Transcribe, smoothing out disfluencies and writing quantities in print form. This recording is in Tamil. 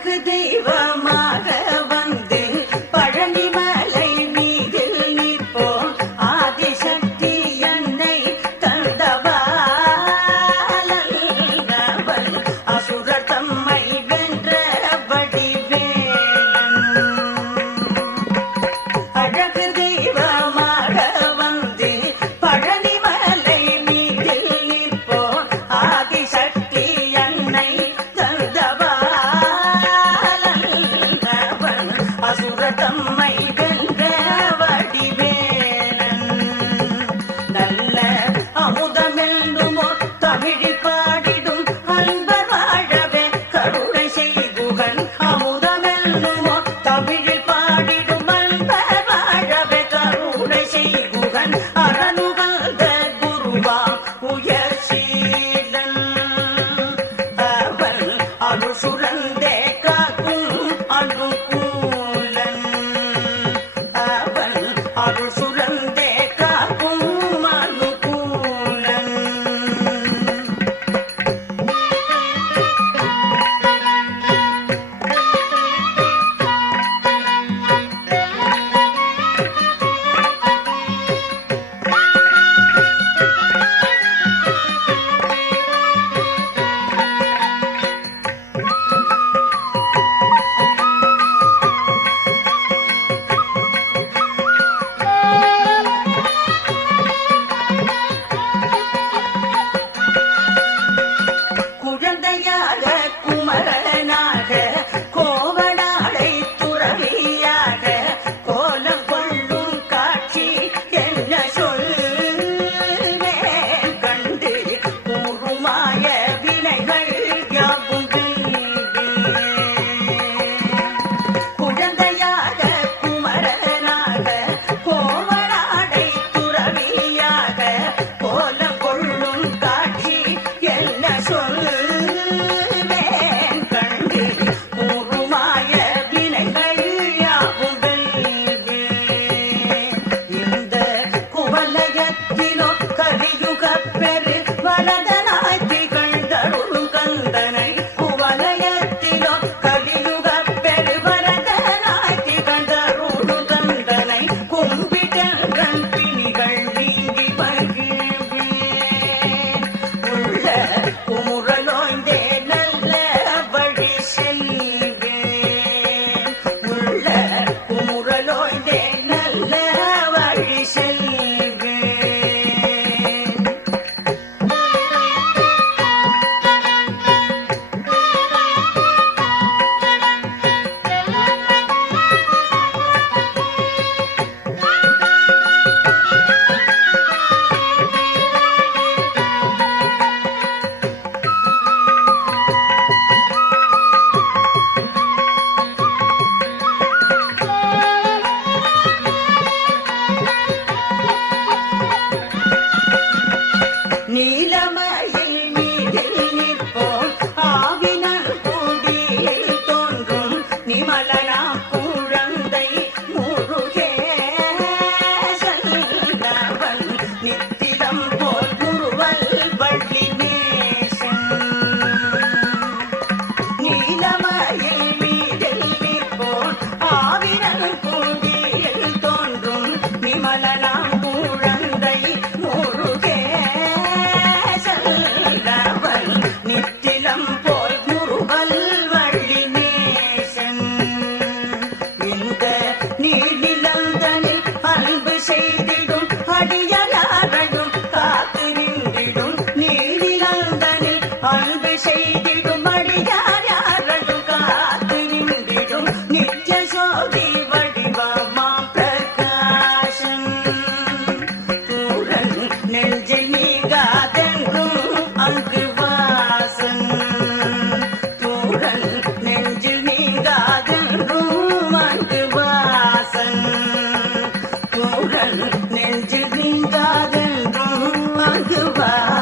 அழகு தெய்வமாக வந்து பழனிமலை மீதில் நிற்போம் ஆதிசக்தி என்னை தந்தவள் அசுரர் தம்மை வென்ற வடிவேலன். அழகு தெய்வமாக வந்து பழனிமலை மீதில் நிற்போம் ஆதிசக்தி என்னை அசுரதம்மை வென்ற வடிவேலன். நல்ல அமுதமென்னுமோ தமிழில் பாடிடும் அன்பர் வாழவே கருணை செய்குகன். அமுதமென்னுமோ தமிழில் பாடிடும் அன்பர் வாழவே கருணை செய்குகன். அரணுகந்த குருவாம் உயர்சீலன் அவன் அருள் சுரந்தே காக்கும் அனுகூலன். அவன் அருள் சுரந்தே காக்கும் அனுகூலன். குழந்தையாக குமரனாக கோவனாடை துறவியாக கோலம் கொள்ளும் காட்சி என்ன சொல்வேன் கண்டு கூறுமாய வினைகள் யாவும் குழந்தையாக குமரனாக கோவனாடை துறவியாக கோலம் கொள்ளும் காட்சி என்ன சொல் கலியுக பெரு வலதனாய் திகழ்ந்தருளும் கந்தனை. குவலயத்திலோ கலியுக பெரு வரதனாய் திகழ்ந்தருளும் கந்தனை. கும்பிட்டங்கள் பிணிகள் நீங்கி வருகிறேன். உள்ள குமுறலோய்ந்தே நல்ல வழி செல்வேன். உள்ள குமுறலோய்ந்தே நல்ல வழி செல்வேன். நீலமயில் மீதில் நிற்போம் ஆவினன் கூடியில் தோன்றும் நிமலனா குழந்தை முருகேசன். அவன் நித்திலம் போல் குருவல் வள்ளி நேசன். நீலமயில் மீதில் நிற்போம் ஆவினன் கூடியில் தோன்றும் நிமலனா குழந்தை முருகே நித்திலம் போல் முருகல் வள்ளி நேசன். இந்த நீடிலந்தனில் அன்பு செய்திடும் அடியாரையும் காத்து நின்றிடும். நீடிலந்தனில் அன்பு செய்திடும் அடியாரையும் காத்து நின்றிடும். நித்ய சோதி வடிவமாம் பிரகாசன். பூரன் நெஞ்சில் நீங்காதெங்கும் அங்கு வாசன். பூரன் நெஞ்சில் நீங்காதெங்கும் அங்கு வாசன். பூரன் நெஞ்சில் நீங்காதெங்கும் அங்கு வாசன்.